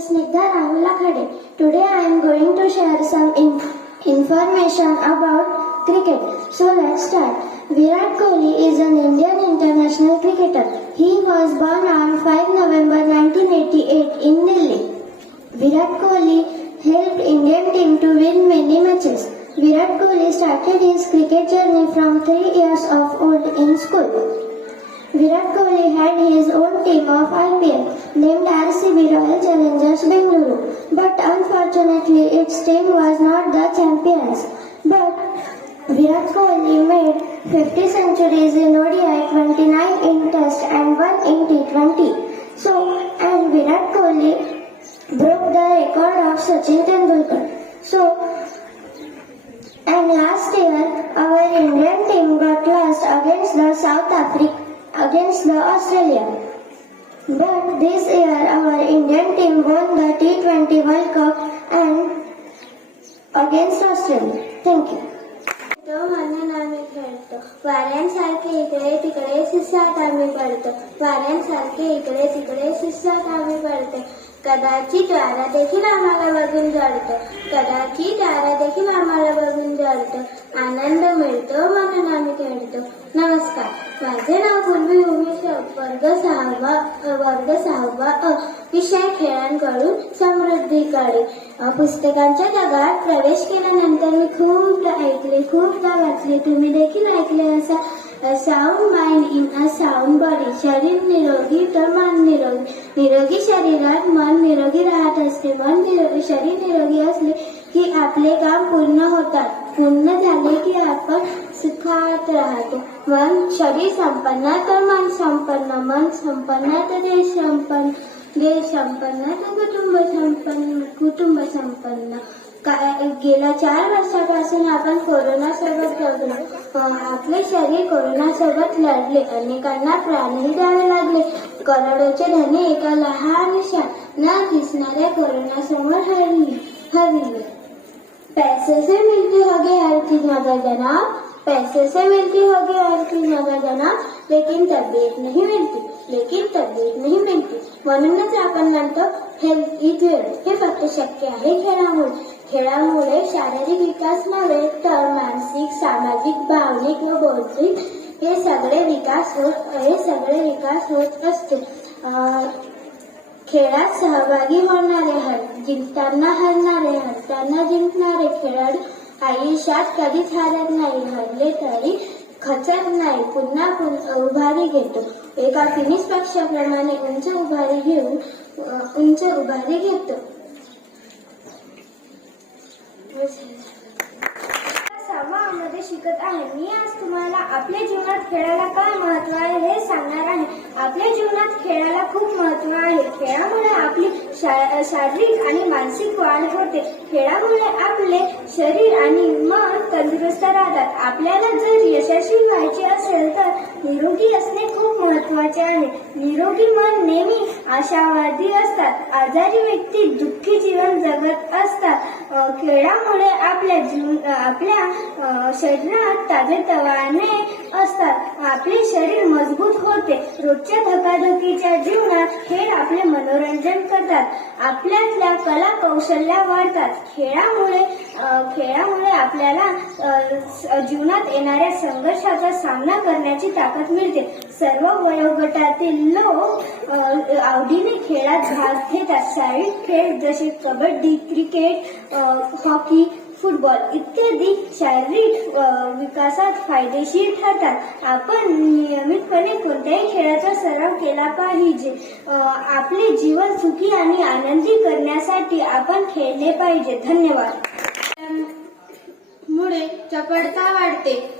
Snigdha Rahula Khade. Today I am going to share some in- information about cricket. So let's start. Virat Kohli is an Indian international cricketer. He was born on 5 November 1988 in Delhi. Virat Kohli helped Indian team to win many matches. Virat Kohli started his cricket journey from 3 years of old in school. Virat Kohli had his own team of IPL named RCB Royal Challengers Bengaluru, but unfortunately its team was not the champions. But Virat Kohli made 50 centuries in ODI, 29 in Test and 1 in T20. So, and Virat Kohli broke the record of Sachin Tendulkar. So, and last year, our Indian team got lost against the South Africa, against the Australia. But this year, our Indian team won the T20 World Cup and against Australia. Thank you. तो म्हणून आम्ही खेळतो वाऱ्यांसारखे इकडे तिकडे शिस्सात आम्ही पडतो वाऱ्यांसारखे इकडे तिकडे शिस्सात आम्ही पडतो कदाचित वारा देखील आम्हाला बघून जळतो कदाचित वारा देखील आम्हाला बघून जळतो आनंद मिळतो म्हणतो नमस्कार. माझे नाव पूर्वी उमेश वर्ग सहावा वर्ग सहावा अ विषय खेळांकडून समृद्धीकडे पुस्तकांच्या जगात प्रवेश केल्यानंतर मी खूपदा ऐकले खूपदा वाचले. तुम्ही देखील ऐकले असा sound mind in a sound body शरीर निरोगी तर मन निरोगी. निरोगी शरीरात मन निरोगी राहत असते. मन निरोगी शरीर निरोगी असले की आपले काम पूर्ण होतात. पूर्ण झाले की आपण सुखात राहतो मन शरीर संपन्न तर मन संपन्न मन संपन्न तर देश संपन्न। देश संपन्न तर कुटुंब संपन्न कुटुंब संपन्न। गेल्या चार वर्षापासून आपण कोरोना सोबत जगलो. अं, आपले शरीर कोरोना सोबत लढले. अनेकांना प्राणही द्यावे लागले. करोडोचे धने एका लहानशा न दिसणाऱ्या कोरोना समोर हरली हरली. पैसे से मिलती होगी हर चीज़ मगर जनाब पैसे से मिलती होगी हर चीज़ मगर जनाब लेकिन तबीयत नहीं मिलती, लेकिन तबीयत नहीं मिलती। म्हणूनच आपण म्हणतो हेल्थ इज़ वेल्थ हे फक्त शक्य आहे खेळामुळे. खेळामुळे शारीरिक विकास नव्हे तर मानसिक, सामाजिक, भावनिक व बौद्धिक हे सगळे विकास होत, हे सगळे विकास होत असते. खेळात सहभागी होणारे हर, जिंकताना हरणारे हरताना जिंकणारे खेळाडू आयुष्यात कधीच हारत नाही हरले तरी खचत नाही. पुन्हा पुन्हा उभारी घेतो. एका फिनिश पक्षाप्रमाणे उंच उभारी घेऊन उंच उभारी घेतो. सहावामध्ये शिकत आहे. मी आज तुम्हाला आपल्या जीवनात खेळाला काय महत्त्व आहे हे सांगणार आहे. आपल्या जीवनात खेळाला खूप महत्त्व आहे. खेळामुळे आपली शा- शारीरिक आणि मानसिक वाढ खेळामुळे आपले शरीर आणि मन तंदुरुस्त राहतात. आपल्याला जर यशस्वी व्हायचे असेल तर निरोगी असणे खूप महत्त्वाचे आहे. निरोगी मन नेहमी आशावादी असतात. आजारी व्यक्ती दुःखी जीवन जगत असतात. खेळामुळे आपल्या जीवन आपल्या शरीरात ताजेतवाने असतात. आपले शरीर मजबूत होते. रोजच्या धकाधकीच्या जीवनात खेळ आपले मनोरंजन करतात. आपल्यातल्या कला कौशल्या वाढतात. खेळामुळे खेळामुळे आपल्याला जीवनात येणाऱ्या संघर्षाचा सामना करण्याची ताकद मिळते. सर्व वयोगटातील लोक आवडीने खेळात भाग घेतात. शारीरिक खेळ जसे कबड्डी क्रिकेट हॉकी फुटबॉल इत्यादी शारीरिक विकासात फायदेशीर ठरतात. आपण नियमितपणे कोणत्याही खेळाचा सराव केला पाहिजे. आपले जीवन सुखी आणि आनंदी करण्यासाठी आपण खेळले पाहिजे. धन्यवाद. मुळे चपळता वाढते.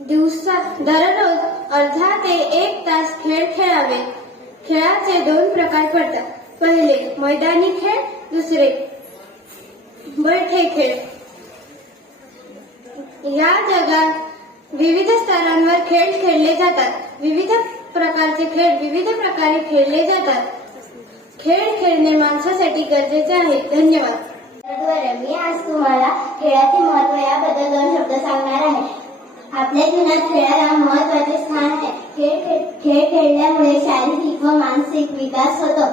दिवसा दररोज अर्धा ते एक तास खेळ खेळावे. खेळाचे दोन प्रकार पडतात. पहिले मैदानी खेळ दुसरे बैठे खेळ. या जगात विविध स्तरांवर खेळ खेळले जातात. विविध प्रकारचे खेळ विविध प्रकारे खेळले जातात. खेळ खेळणे माणसासाठी गरजेचे आहे. धन्यवाद. बरं मी आज तुम्हाला खेळाचे महत्त्व याबद्दल दोन शब्द सांगणार आहे. आपल्या जीवनात खेळाला महत्त्वाचे स्थान आहे. खेळ खेळ खेळ खेळल्यामुळे शारीरिक व मानसिक विकास होतो.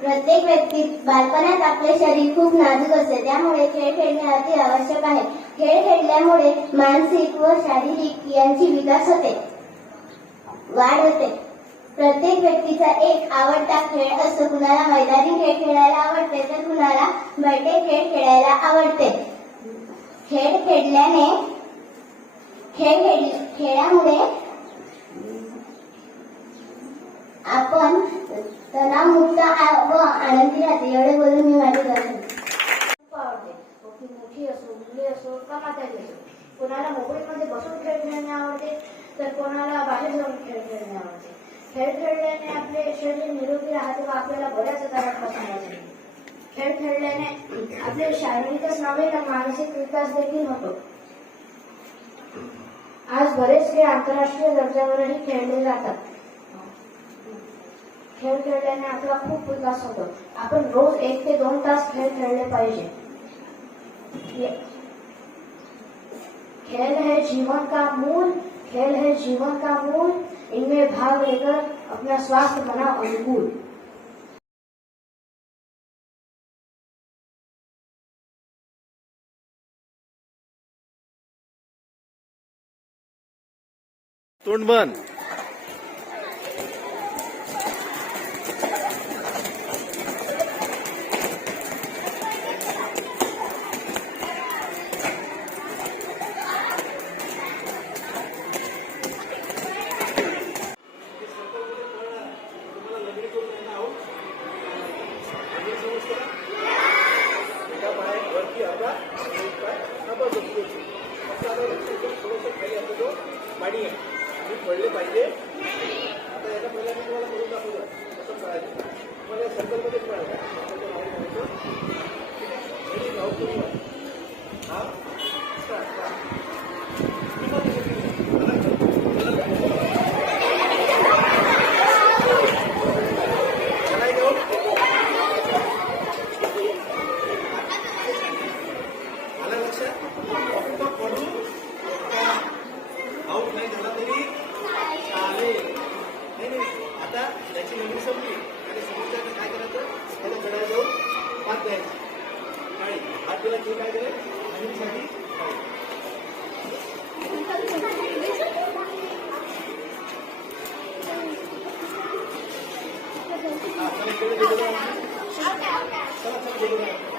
प्रत्येक व्यक्तीत बालपणात आपले शरीर खूप नाजूक असते. त्यामुळे खेळ खेळणे अति आवश्यक आहे. खेळ खेळल्यामुळे मानसिक व शारीरिक यांची विकास होते. वाढ होते. प्रत्येक व्यक्तीचा एक आवडता खेळ असतो. कुणाला मैदानी खेळ खेळायला आवडते तर कुणाला बैठे खेळ खेळायला आवडते. खेळ खेळल्याने खेळ खेळ खेळामुळे आपण तणावमुक्त व आनंदी राहते. एवढे बोलून मी माझे दर्शन खूप आवडते. मग मोठी असो मुली असो का म्हातारी असो. कोणाला मोबाईलमध्ये बसून खेळ खेळणे आवडते तर कोणाला बाहेर जाऊन खेळ खेळणे आवडते. खेळ खेळल्याने आपले शरीर निरोगी राहते व आपल्याला बऱ्याच आजारांपासून वाचते खेळ खेळल्याने आपले शारीरिकच नव्हे तर मानसिक विकास देखील होतो. आज बरेच खेळ आंतरराष्ट्रीय दर्जावरही खेळले जातात. खेळ खेळल्याने आपला खूप विकास होतो. आपण रोज एक ते दोन तास खेळ खेळले पाहिजे. खेळ हे है जीवन का मूल? खेळ है जीवन का मूल? इनमें भाग लेकर अपना स्वास्थ्य बना अनुकूल। तोंड पाणी आहे मी पडले पाहिजे आता याचा पहिला मी तुम्हाला करून दाखवलं कसं पळायचं तुम्हाला सर्कलमध्ये पळायचं ठीक आहे हा? स्टार्ट आऊट नाही झाला तरी चालेल. नाही नाही. आता याची नवीन संपली. आणि समोरच्या काय करायचं? त्याला गडाला जाऊन हात द्यायचा काय हात दिला की काय केलं नवीनसाठी चला, इकडे गेलो.